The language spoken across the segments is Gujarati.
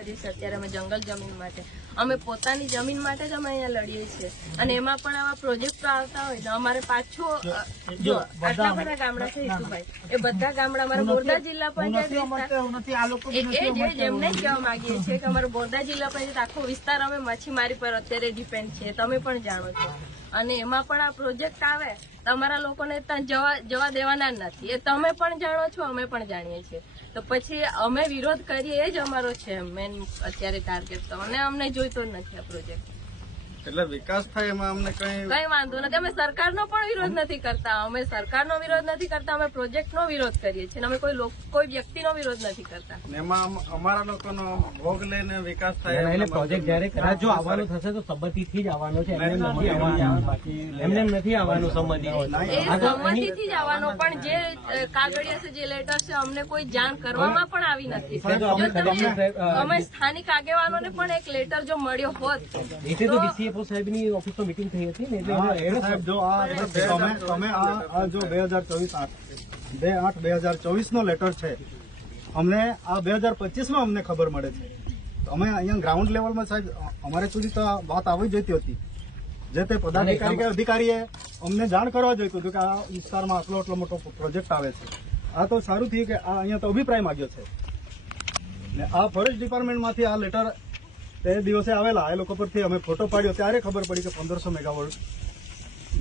કરીએ છીએ અત્યારે અમે જંગલ જમીન માટે. અમે પોતાની જમીન માટે જ અમે અહીંયા લડીએ છીએ. અને એમાં પણ આવા પ્રોજેક્ટો આવતા હોય તો અમારે પાછો જો આટલા બધા ગામડા છે હિતુભાઈ. એ બધા ગામડા અમારા બોરદા જિલ્લા પંચાયત વિસ્તાર એ એ જે કહેવા માંગીએ છીએ કે અમારો બોરદા જિલ્લા પંચાયત આખો વિસ્તાર અમે મચ્છીમારી પર અત્યારે ડિપેન્ડ છીએ તમે પણ જાણો છો. અને એમાં પણ આ પ્રોજેક્ટ આવે, તમારા લોકોને ત્યાં જવા જવા દેવાના નથી. એ તમે પણ જાણો છો, અમે પણ જાણીએ છીએ. તો પછી અમે વિરોધ કરીએ એ જ અમારો છે મેન અત્યારે ટાર્ગેટ તો. અને અમને જોઈતો જ નથી આ પ્રોજેક્ટ એટલે વિકાસ થાય એમાં અમને કઈ કઈ વાંધો નથી. અમે સરકારનો પણ વિરોધ નથી કરતા. અમે સરકારનો વિરોધ નથી કરતા. અમે પ્રોજેક્ટનો વિરોધ કરીએ છીએ. અમે કોઈ કોઈ વ્યક્તિનો વિરોધ નથી કરતા. ને એમાં અમ- અમારા લોકોનો ભોગ લઈને વિકાસ થાય એટલે પ્રોજેક્ટ જયારે કદાચ જો આવવાનું થશે તો સંમતિથી જ આવવાનો છે. એમને નથી આવવાનું. એમને નથી આવવાનું સંમતિ. એ સંમતિથી જ આવવાનો. પણ જે કાગળિયા છે જે લેટર છે અમને કોઈ જાણ કરવામાં પણ આવી નથી. અમે સ્થાનિક આગેવાનોને પણ એક લેટર જો મળ્યો હોત તો ડીસીએફઓ સાહેબની ઓફિસમાં મિટિંગ થઈ હતી ને એટલે સાહેબ જો આ તમે તમે આ જો બે હજાર ચોવીસ આઠ બે આઠ બે હજાર ચોવીસનો લેટર છે. અમને આ બે હજાર પચીસમાં અમને ખબર મળે છે. તો અમે અહીંયા ગ્રાઉન્ડ લેવલમાં સાહેબ અમારે સુધી તો વાત આવી જતી હતી. જે તે પદાધિકારી કે અધિકારીએ અમને જાણ કરવા જોઈતું હતું કે આ વિસ્તારમાં આટલો આટલો મોટો પ્રોજેક્ટ આવે છે. આ તો સારું થયું કે આ અહીંયા તો અભિપ્રાય માંગ્યો છે. ને આ ફોરેસ્ટ ડિપાર્ટમેન્ટમાંથી આ લેટર તે દિવસે આવેલા એ લોકો પરથી અમે ફોટો પાડ્યો. ત્યારે ખબર પડી કે પંદરસો મેગાવોલ્ટ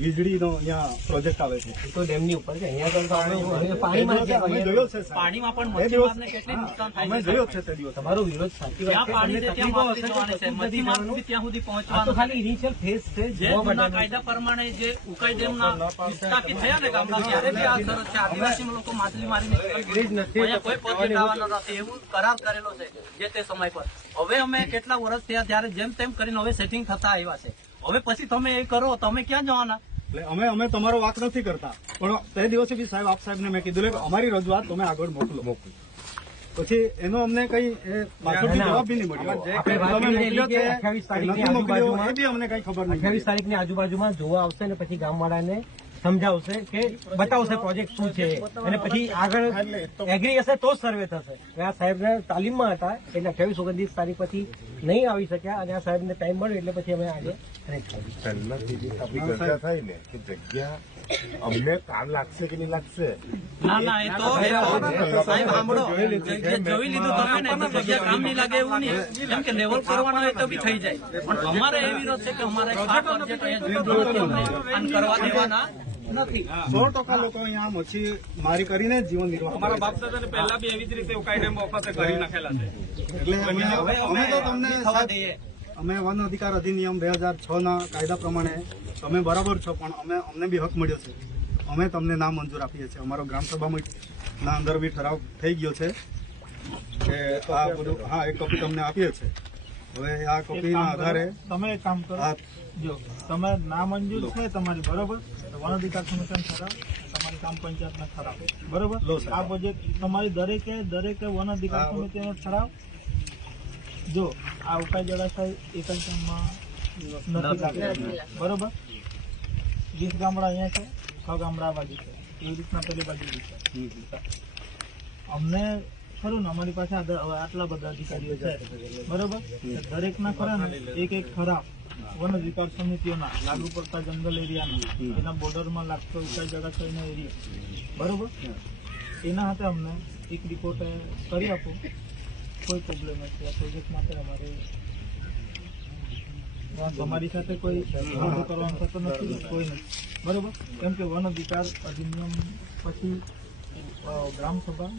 વીજળીનો અહીંયા પ્રોજેક્ટ આવે છે. તો ડેમની ઉપર છે. અહીંયા પાણીમાં જોયો છે પાણીમાં પણ મચ્છીમારને કેટલી નુકસાન થાય અમે છે જોયો છે તે દિવસ. તમારો વિરોધ સાચી વાત પાણી છે ત્યાં. સુધી ત્યાં સુધી પહોંચવાનું ખાલી ઇનિશિયલ ફેઝ છે જે જૂના કાયદા પ્રમાણે જે ઉકાઈ ડેમના થયા ને ગામડા ત્યારે બી આ છે. આદિવાસી લોકો માછલી મારીને ગ્રીજ નથી અહીંયા કોઈ પ્રોજેક્ટ આવવાનો નથી એવું કરાર કરેલો છે જે તે સમય પર. હવે અમે કેટલા વર્ષ થયા ત્યારે જેમ તેમ કરીને હવે સેટિંગ થતા આવ્યા છે. હવે પછી તમે એ કરો તમે ક્યાં જવાના? એટલે અમે અમે તમારો વાક નથી કરતા. પણ તે દિવસે બી સાહેબ આપ સાહેબને મેં કીધું કે અમારી રજૂઆત તમે આગળ મોકલો. પછી એનો અમને કઈ પાછળથી જવાબ બી નહીં મળ્યો. વાત તમે કરી મોકલ્યો કે છે 28 કે તારીખની નથી મોકલ્યો આજુબાજુમાં- અમને કઈ ખબર નહીં. અઠ્યાવીસ તારીખની આજુબાજુમાં જોવા આવશે ને પછી ગામવાળાને સમજાવશે કે બતાવશે પ્રોજેક્ટ શું છે. અને પછી આગળ એગ્રી હશે તો જ સર્વે થશે. આ સાહેબ તાલીમમાં હતા એટલે અઠ્યાવીસ ઓગણત્રીસ તારીખ પછી નહીં આવી શક્યા અને આ સાહેબને ટાઈમ મળ્યો એટલે પછી અમે ચર્ચા થાય ને કે જગ્યા અમને કામ લાગશે કે નહીં લાગશે? ના ના એ તો સાહેબ સાંભળો. જોઈ લીધું તમે ને જગ્યા કામ નહીં લાગે એવું નહીં. કેમ કે લેવલ કરવાનો હોય તો બી થઈ જાય. પણ અમારે એ વિરોધ છે કે અમારે આ પ્રોજેક્ટ અહીંયા જોઈતો નથી. અને કરવા દેવાના નથી. સો ટકા લોકો અહીંયા મચ્છી મારી કરીને જીવન નિર્વાહ અમારા બાપ દાદાને પહેલા બી એવી જ રીતે ઉકાઈ વખતે કરી નાખેલા છે. એટલે અમે તો તમને થવા દઈએ. અમે વન અધિકાર અધિનિયમ બે હજાર છ ના કાયદા પ્રમાણે તમે બરાબર છો પણ અમે અમને બી હક મળ્યો છે. અમે તમને ના મંજૂર આપીએ છીએ. અમારો ગ્રામસભામાં ના અંદર બી ઠરાવ થઈ ગયો છે કે આ બધું હા એક કોપી તમને આપીએ છીએ. હવે આ કોપીના આધારે તમે એક કામ કરો. જો તમે ના મંજૂર છે તમારી બરોબર. વન અધિકાર સમિતિનો ખરાબ તમારી ગ્રામ પંચાયતને ખરાબ. બરોબર? આ પ્રોજેક્ટ તમારી દરેકે દરેકે વન અધિકાર. સમિતિનો ઠરાવ જો આ ઉકાઈ જળાશય એકલમાં નથી. બરોબર? વીસ ગામડા અહીંયા છે છ ગામડા બાજુ છે. એવી રીતના પેલી બાજુ છે. અમને ખરું ને? અમારી પાસે આટલા બધા અધિકારીઓ છે. બરોબર? દરેક ના ખરા ને એક એક ખરા. વન અધિકાર સમિતિઓના લાગુ પડતા જંગલ એરિયાના એના બોર્ડરમાં લાગતો ઉંચાઈ જળાશયનો એરિયા. બરોબર? એના હાથે અમને એક રિપોર્ટ કરી આપો. કોઈ પ્રોબ્લેમ નથી. આ પ્રોજેક્ટ માટે અમારે તમારી સાથે કોઈ કરવાનું થતું નથી કોઈ નથી. બરોબર? કેમ કે વન અધિકાર અધિનિયમ પછી ગ્રામસભા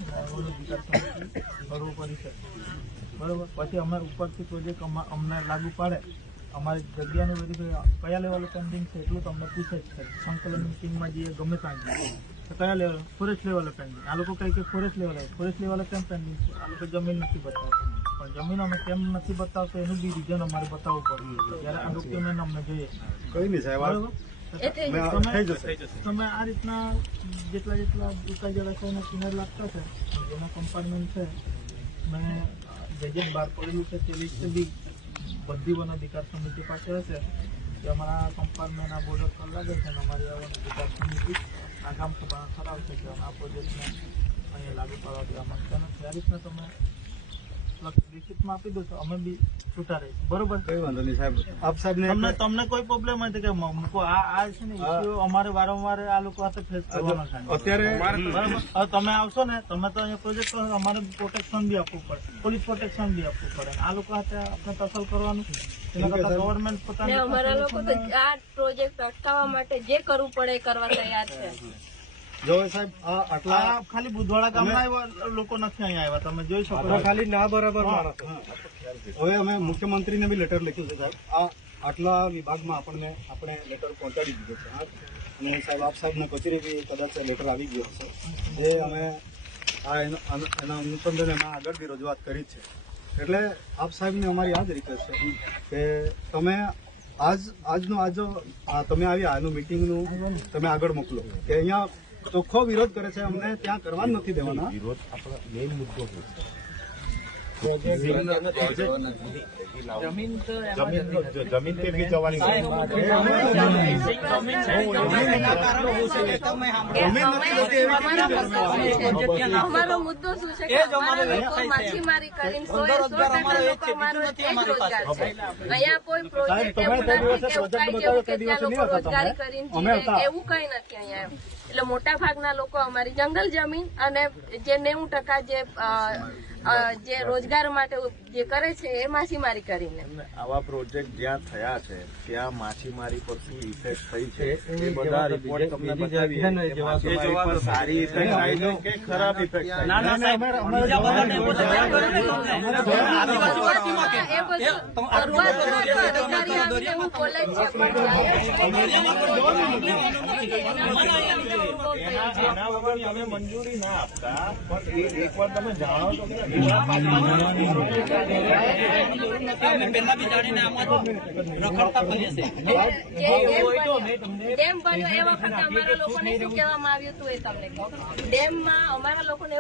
સર્વ પરિષદ બરોબર? પછી અમે ઉપરથી પ્રોજેક્ટ અમને લાગુ પાડે. અમારી જગ્યાનું બધું કયા લેવલે પેન્ડિંગ છે એટલું તમને પૂછે જ છે. સંકલન મિટિંગમાં જઈએ ગમે ત્યાં જઈએ. તો કયા લેવલ ફોરેસ્ટ લેવલે પેન્ડિંગ આ લોકો કહે કે ફોરેસ્ટ લેવલે ફોરેસ્ટ લેવલે કેમ પેન્ડિંગ છે? આ લોકો જમીન નથી બતાવતા. પણ જમીન અમે કેમ નથી બતાવતા એનું બી રીઝન અમારે બતાવવું પડે જ્યારે આ ડોક્યુમેન્ટ અમને જોઈએ. કઈ નહીં સાહેબ એ થઈ જશે. તમે આ રીતના જેટલા જેટલા ઉકાઈ જળાશયના કિનાર લાગતા છે. જેના કમ્પાર્ટમેન્ટ છે. મેં ગેજેટ બહાર પડેલું છે તે લિસ્ટ બી બધી વન અધિકાર સમિતિ પાસે હશે. કે અમારા કમ્પાર્ટમેન્ટ આ બોર્ડર પર લાગે છે અને અમારી આ વન અધિકાર સમિતિ આ ગામ સભા ઠરાવ છે કે આ પ્રોજેક્ટને અહીંયા લાગુ પાડવા દેવા માંગતા નથી. આ રીતના તમે લિખિતમાં આપી દો તો અમે બી છૂટા રહીશું. બરોબર? કઈ વાંધો નહીં સાહેબ. આપ સાહેબ તમને તમને કોઈ પ્રોબ્લેમ હોય કે મૂકો આ આ છે ને issue અમારે વારંવાર આ લોકો સાથે ફેસ કરવાનો છે. અત્યારે બરાબર? હવે તમે આવશો ને તમે તો અહીંયા પ્રોજેક્ટ કરો અમારે પ્રોટેક્શન બી આપવું પડે. પોલીસ પ્રોટેક્શન બી આપવું પડે. આ લોકો સાથે આપણે તસલ કરવાનું. એના કરતા ગવર્મેન્ટ પોતાની અમારા લોકો તો આ પ્રોજેક્ટ અટકાવવા માટે જે કરવું પડે એ કરવા તૈયાર છે. જો સાહેબ આ આટલા આ ખાલી બુધવાડા ગામના લોકો નથી અહીંયા આવ્યા તમે જોઈ શકો. ખાલી ના બરાબર માણસ. હવે અમે મુખ્યમંત્રીને બી લેટર લખ્યું છે સાહેબ. આ આટલા વિભાગમાં આપણને આપણે લેટર પહોંચાડી દીધો છે. અને સાહેબ આપ સાહેબને કચેરી બી કદાચ લેટર આવી ગયો છે એ અમે આ એના અનુસંધાને અમે આગળ બી રજૂઆત કરી છે. એટલે આપ સાહેબને અમારી આ જ રિક્વેસ્ટ છે કે તમે આજ આજનો આજ તમે આવ્યા આનું મિટિંગનું તમે આગળ મોકલો. કે અહીંયા ચોખ્ખો વિરોધ કરે છે અમને ત્યાં કરવા નથી દેવાના. વિરોધ આપણો મેઇન મુદ્દો છે. જમીન જો જવાની અમારો મુદ્દો શું છે માછીમારી કરીને સો સો અમારો અહીંયા કોઈ પ્રોજેક્ટ રોજગારી કરીને એવું કઈ નથી અહીંયા એમ. એટલે મોટા ભાગના લોકો અમારી જંગલ જમીન અને જે નેવું ટકા જે જે રોજગાર માટે જે કરે છે એ માછીમારી કરીને આવા પ્રોજેક્ટ જ્યાં થયા છે ત્યાં માછીમારી પર શું ઇફેક્ટ થઈ છે એ બધા રિપોર્ટ તમને બતાવીએ સારી ઇફેક્ટ થાય છે કે ખરાબ ઇફેક્ટ થાય ના ના મંજૂરી ના આપતા પણ એ એકવાર તમે જાણો તો ડેમ બન્યો એ વખતે અમારા લોકોને શું કહેવામાં આવ્યું હતું એ તમને ડેમમાં અમારા લોકોને